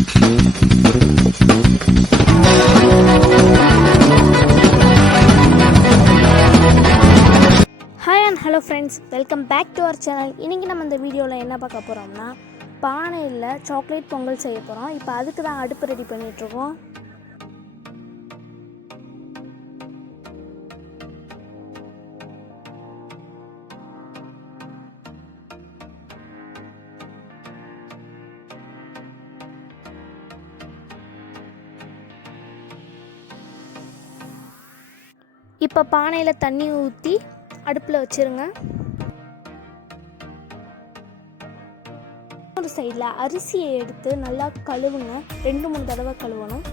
Hi and hello friends, welcome back to our channel. இன்றைக்கி நம்ம இந்த வீடியோவில் என்ன பார்க்க போகிறோம்னா, பானையில் சாக்லேட் பொங்கல் செய்ய போகிறோம். இப்போ அதுக்கு தான் அடுப்பு ரெடி பண்ணிகிட்ருக்கோம். இப்போ பானையில் தண்ணி ஊற்றி அடுப்பில் வச்சுருங்க. ஒரு சைடில் அரிசியை எடுத்து நல்லா கழுவுங்க. 2-3 தடவை கழுவணும்.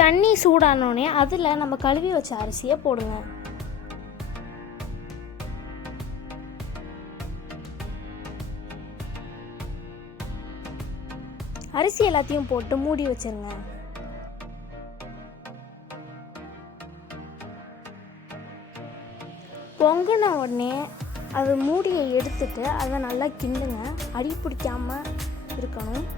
தண்ணி சூடானோடனே அதில் நம்ம கழுவி வச்ச அரிசியை போடுங்க. அரிசி எல்லாத்தையும் போட்டு மூடி வச்சிருங்க. பொங்கின உடனே அது மூடியை எடுத்துட்டு அதை நல்லா கிண்டுங்க. அடி பிடிக்காம இருக்கணும்.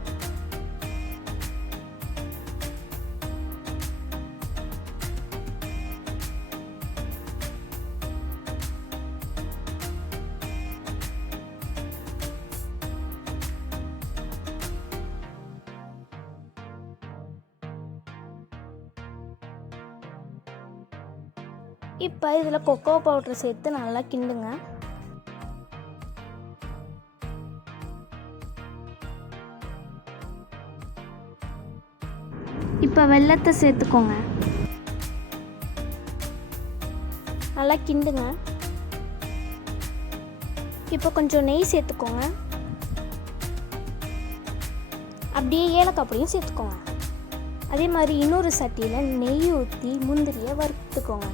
இப்போ இதில் கொக்கோ பவுடர் சேர்த்து நல்லா கிண்டுங்க. இப்போ வெல்லத்தை சேர்த்துக்கோங்க. நல்லா கிண்டுங்க. இப்போ கொஞ்சம் நெய் சேர்த்துக்கோங்க. அப்படியே ஏலக்காய் பொடியும் சேர்த்துக்கோங்க. அதே மாதிரி இன்னொரு சட்டியில் நெய் ஊற்றி முந்திரியை வறுத்துக்கோங்க.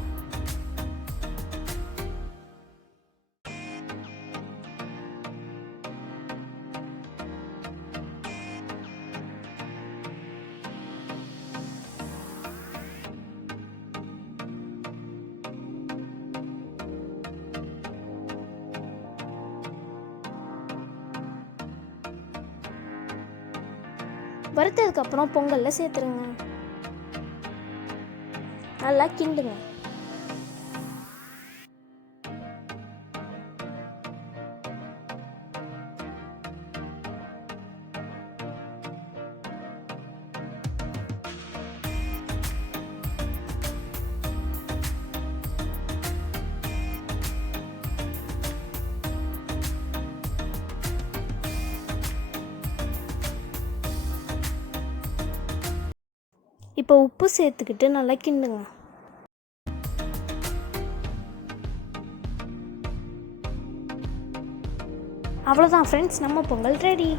வறுத்ததுக்கப்புறம் பொங்கலில் சேர்த்துருங்க. நல்லா கிண்டுங்க. இப்போ உப்பு சேர்த்துக்கிட்டு நல்லா கிண்டுங்க. அவ்வளோதான் ஃப்ரெண்ட்ஸ், நம்ம பொங்கல் ரெடி.